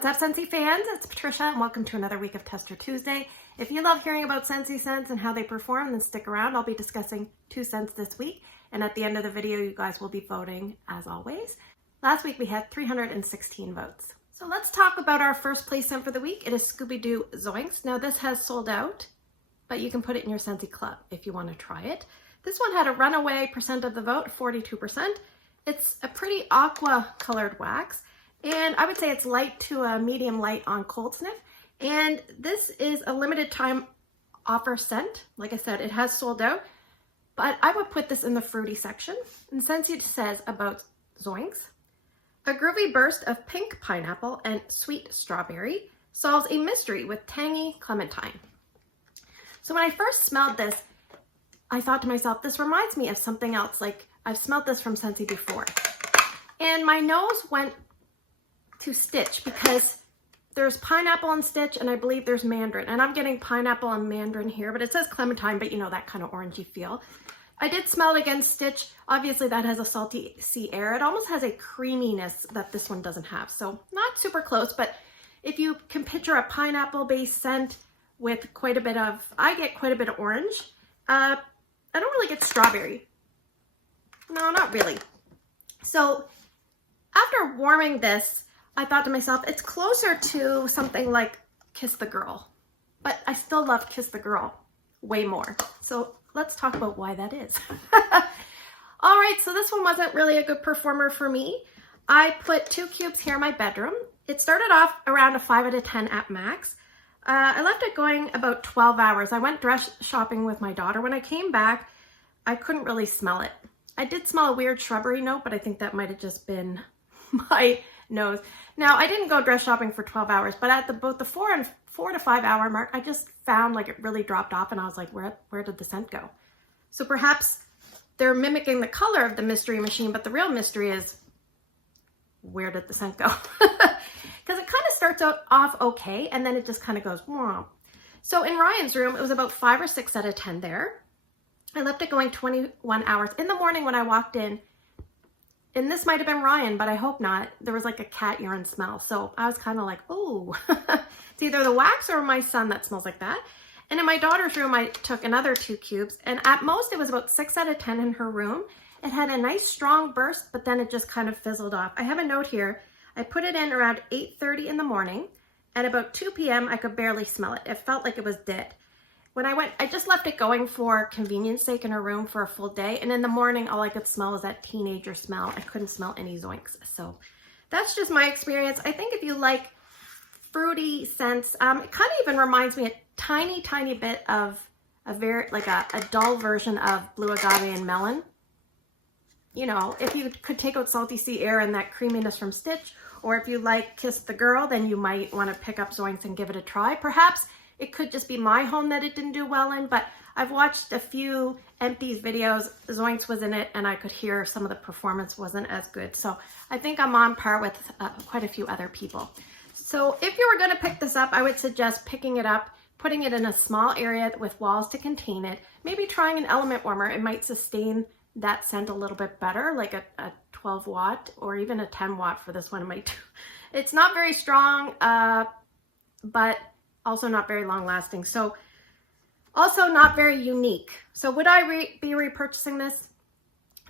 What's up, Scentsy fans? It's Patricia, and welcome to another week of Tester Tuesday. If you love hearing about Scentsy scents and how they perform, then stick around. I'll be discussing 2 scents this week, and at the end of the video, you guys will be voting as always. Last week, we had 316 votes. So let's talk about our first place scent for the week. It is Scooby-Doo ZOINKS. Now, this has sold out, but you can put it in your Scentsy club if you want to try it. This one had a runaway percent of the vote, 42%. It's a pretty aqua colored wax. And I would say it's light to a medium light on cold sniff. And this is a limited time offer scent. Like I said, it has sold out, but I would put this in the fruity section. And Scentsy says about ZOINKS, a groovy burst of pink pineapple and sweet strawberry solves a mystery with tangy clementine. So when I first smelled this, I thought to myself, this reminds me of something else. Like I've smelled this from Scentsy before. And my nose went to Stitch because there's pineapple and Stitch, and I believe there's mandarin, and I'm getting pineapple and mandarin here, but it says clementine, but you know, that kind of orangey feel. I did smell it against Stitch. Obviously that has a salty sea air. It almost has a creaminess that this one doesn't have. So not super close, but if you can picture a pineapple based scent with quite a bit of, I get quite a bit of orange. I don't really get strawberry. No, not really. So after warming this, I thought to myself, it's closer to something like Kiss the Girl, but I still love Kiss the Girl way more. So let's talk about why that is. All right, so this one wasn't really a good performer for me. I put 2 cubes here in my bedroom. It started off around a 5 out of 10 at max. I left it going about 12 hours. I went dress shopping with my daughter. When I came back, I couldn't really smell it. I did smell a weird shrubbery note, but I think that might have just been my nose. Now, I didn't go dress shopping for 12 hours, but at both the 4 to 5 hour mark, I just found like it really dropped off, and I was like, where did the scent go? So perhaps they're mimicking the color of the mystery machine, but the real mystery is, where did the scent go? Because it kind of starts out off okay, and then it just kind of goes, whoa. So in Ryan's room, it was about 5 or 6 out of 10 there. I left it going 21 hours. In the morning when I walked in, and this might have been Ryan, but I hope not, there was like a cat urine smell. So I was kind of like, oh, it's either the wax or my son that smells like that. And in my daughter's room, I took another 2 cubes, and at most it was about 6 out of 10 in her room. It had a nice strong burst, but then it just kind of fizzled off. I have a note here. I put it in around 8:30 in the morning. At about 2 p.m., I could barely smell it. It felt like it was dead. When I went, I just left it going for convenience sake in her room for a full day. And in the morning, all I could smell was that teenager smell. I couldn't smell any ZOINKS. So that's just my experience. I think if you like fruity scents, it kind of even reminds me a tiny, tiny bit of a dull version of blue agave and melon. You know, if you could take out salty sea air and that creaminess from Stitch, or if you like Kiss the Girl, then you might want to pick up ZOINKS and give it a try. Perhaps it could just be my home that it didn't do well in, but I've watched a few Empties videos. ZOINKS was in it, and I could hear some of the performance wasn't as good. So I think I'm on par with quite a few other people. So if you were going to pick this up, I would suggest picking it up, putting it in a small area with walls to contain it, maybe trying an element warmer. It might sustain that scent a little bit better, like a 12 watt or even a 10 watt for this one. It's not very strong, but also not very long lasting. So also not very unique. So would I be repurchasing this?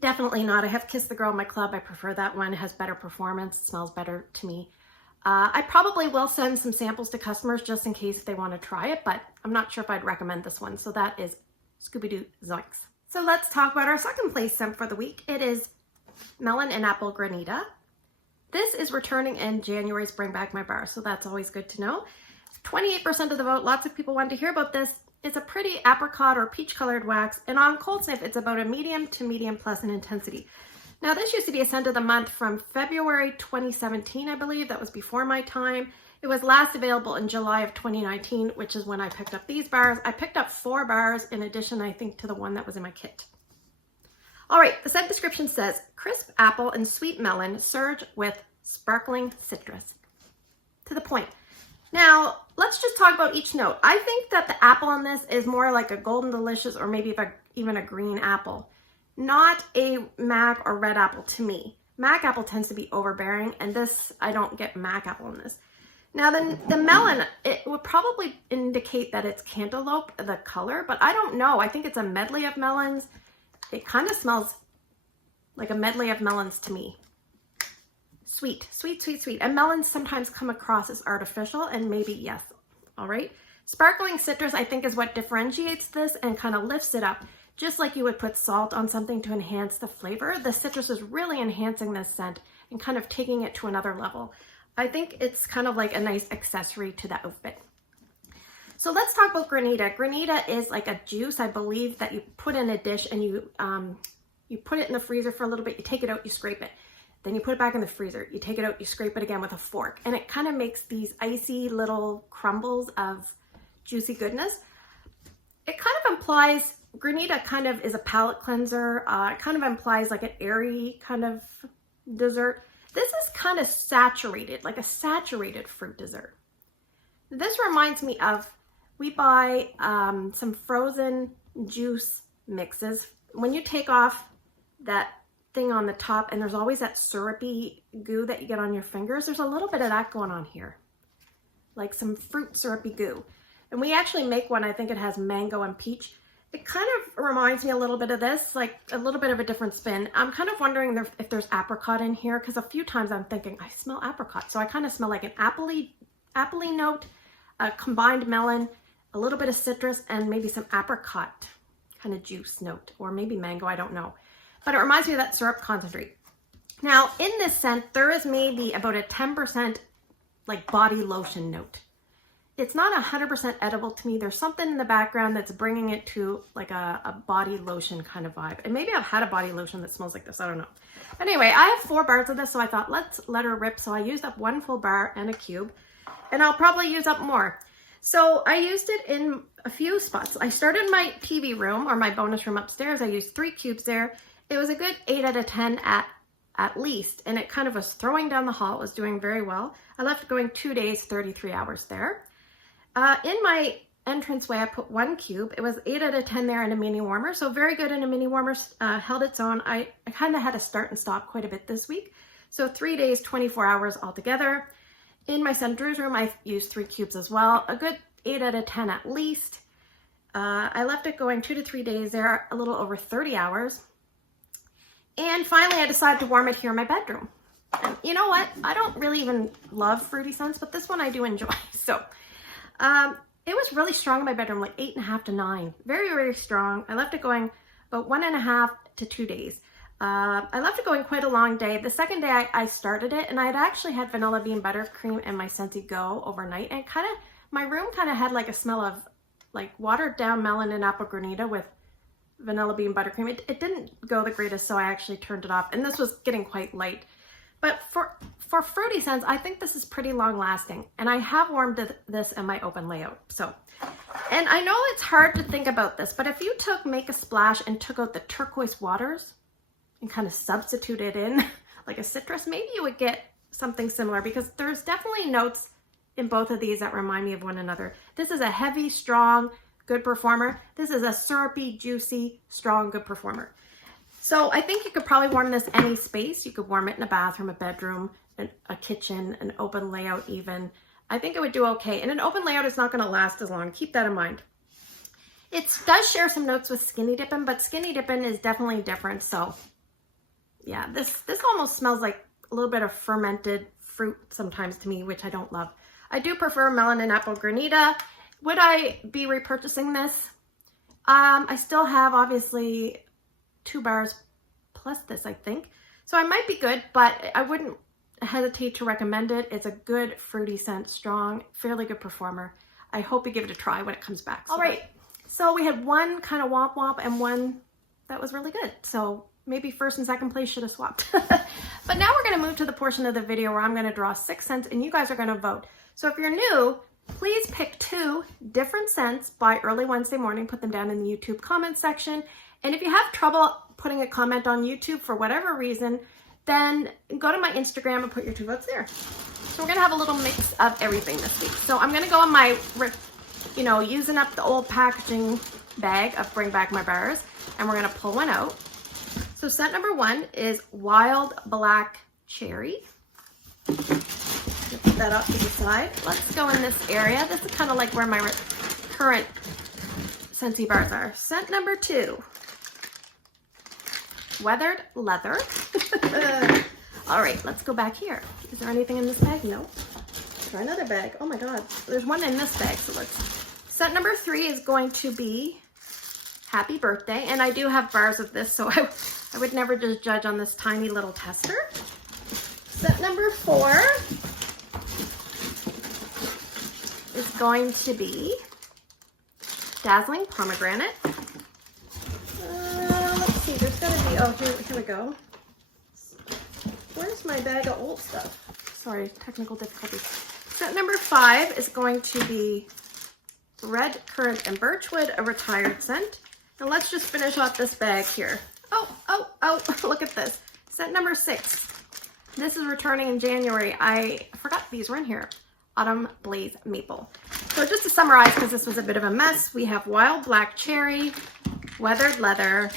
Definitely not. I have Kiss the Girl in my club. I prefer that one. It has better performance. It smells better to me. I probably will send some samples to customers just in case they want to try it, but I'm not sure if I'd recommend this one. So that is Scooby-Doo ZOINKS. So let's talk about our second place scent for the week. It is Melon and Apple Granita. This is returning in January's Bring Back My Bar, so that's always good to know. 28% of the vote. Lots of people want to hear about this. It's a pretty apricot or peach colored wax, and on cold sniff, it's about a medium to medium plus in intensity. Now, this used to be a scent of the month from February 2017, I believe. That was before my time. It was last available in July of 2019, which is when I picked up these bars. I picked up 4 bars in addition, I think, to the one that was in my kit. All right, the scent description says, crisp apple and sweet melon surge with sparkling citrus. To the point. Now, let's just talk about each note. I think that the apple on this is more like a golden delicious or maybe even a green apple. Not a Mac or red apple to me. Mac apple tends to be overbearing, and this, I don't get Mac apple in this. Now the melon, it would probably indicate that it's cantaloupe, the color, but I don't know. I think it's a medley of melons. It kind of smells like a medley of melons to me. Sweet, sweet, sweet, sweet. And melons sometimes come across as artificial, and maybe yes. All right. Sparkling citrus, I think, is what differentiates this and kind of lifts it up. Just like you would put salt on something to enhance the flavor, the citrus is really enhancing this scent and kind of taking it to another level. I think it's kind of like a nice accessory to the outfit. So let's talk about Granita. Granita is like a juice, I believe, that you put in a dish and you put it in the freezer for a little bit, you take it out, you scrape it. Then you put it back in the freezer, you take it out, you scrape it again with a fork. And it kind of makes these icy little crumbles of juicy goodness. It kind of implies, Granita kind of is a palate cleanser. It kind of implies like an airy kind of dessert. This is kind of saturated, like a saturated fruit dessert. This reminds me of, we buy some frozen juice mixes. When you take off that thing on the top and there's always that syrupy goo that you get on your fingers, there's a little bit of that going on here, like some fruit syrupy goo. And we actually make one, I think it has mango and peach. It kind of reminds me a little bit of this, like a little bit of a different spin. I'm kind of wondering if there's apricot in here, because a few times I'm thinking, I smell apricot. So I kind of smell like an appley note, a combined melon, a little bit of citrus, and maybe some apricot kind of juice note, or maybe mango, I don't know. But it reminds me of that syrup concentrate. Now in this scent, there is maybe about a 10% like body lotion note. It's not 100% edible to me. There's something in the background that's bringing it to like a body lotion kind of vibe. And maybe I've had a body lotion that smells like this. I don't know. But anyway, I have 4 bars of this, so I thought let's let her rip. So I used up 1 full bar and a cube, and I'll probably use up more. So I used it in a few spots. I started my TV room, or my bonus room upstairs. I used 3 cubes there. It was a good 8 out of 10 at least, and it kind of was throwing down the hall. It was doing very well. I left it going 2 days, 33 hours there. In my entranceway, I put 1 cube. It was 8 out of 10 there in a mini warmer. So very good in a mini warmer, held its own. I kind of had to start and stop quite a bit this week. So 3 days, 24 hours altogether. In my St. Drew's room, I used 3 cubes as well. A good 8 out of 10 at least. I left it going 2 to 3 days there, a little over 30 hours. And finally, I decided to warm it here in my bedroom. And you know what? I don't really even love fruity scents, but this one I do enjoy. So it was really strong in my bedroom, like 8.5 to 9. Very, very strong. I left it going about 1.5 to 2 days. I left it going quite a long day. The second day I started it, and I had actually had vanilla bean buttercream and my Scentsy Go overnight, and kind of, my room kind of had like a smell of like watered down melon and apple granita with vanilla bean buttercream. It didn't go the greatest, so I actually turned it off, and this was getting quite light. But for fruity scents, I think this is pretty long lasting, and I have warmed this in my open layout. So, and I know it's hard to think about this, but if you took Make a Splash and took out the turquoise waters and kind of substituted in like a citrus, maybe you would get something similar, because there's definitely notes in both of these that remind me of one another. This is a heavy, strong, good performer. This is a syrupy, juicy, strong, good performer. So I think you could probably warm this any space. You could warm it in a bathroom, a bedroom, a kitchen, an open layout even. I think it would do okay. And an open layout is not going to last as long. Keep that in mind. It does share some notes with Skinny Dippin', but Skinny Dippin' is definitely different. So yeah, this almost smells like a little bit of fermented fruit sometimes to me, which I don't love. I do prefer Melon and Apple Granita. Would I be repurchasing this? I still have obviously 2 bars plus this, I think. So I might be good, but I wouldn't hesitate to recommend it. It's a good fruity scent, strong, fairly good performer. I hope you give it a try when it comes back. All right, so we had 1 kind of womp womp and 1 that was really good. So maybe first and second place should have swapped. But now we're gonna move to the portion of the video where I'm gonna draw 6 scents and you guys are gonna vote. So if you're new, please pick 2 different scents by early Wednesday morning. Put them down in the YouTube comment section. And if you have trouble putting a comment on YouTube for whatever reason, then go to my Instagram and put your 2 votes there. So we're gonna have a little mix of everything this week. So I'm gonna go in my, using up the old packaging bag of Bring Back My Bars, and we're gonna pull one out. So scent number 1 is Wild Black Cherry. Put that off to the side. Let's go in this area. This is kind of like where my current Scentsy bars are. Scent number 2. Weathered Leather. All right, let's go back here. Is there anything in this bag? No. Try another bag. Oh my God, there's one in this bag. So let's. Scent number 3 is going to be Happy Birthday, and I do have bars of this, so I would never just judge on this tiny little tester. Scent number 4 is going to be Dazzling Pomegranate. Let's see, there's gotta be, oh, here we go. Where's my bag of old stuff? Sorry, technical difficulties. Scent number 5 is going to be Red Currant and Birchwood, a retired scent. And let's just finish off this bag here. Oh, look at this. Scent number 6. This is returning in January. I forgot these were in here. Autumn Blaze Maple. So just to summarize, because this was a bit of a mess, we have Wild Black Cherry, Weathered Leather,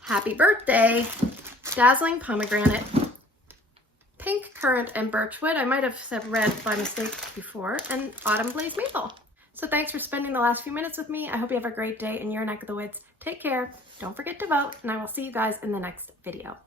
Happy Birthday, Dazzling Pomegranate, Pink Currant and Birchwood. I might have said red by mistake before, and Autumn Blaze Maple. So thanks for spending the last few minutes with me. I hope you have a great day in your neck of the woods. Take care. Don't forget to vote, and I will see you guys in the next video.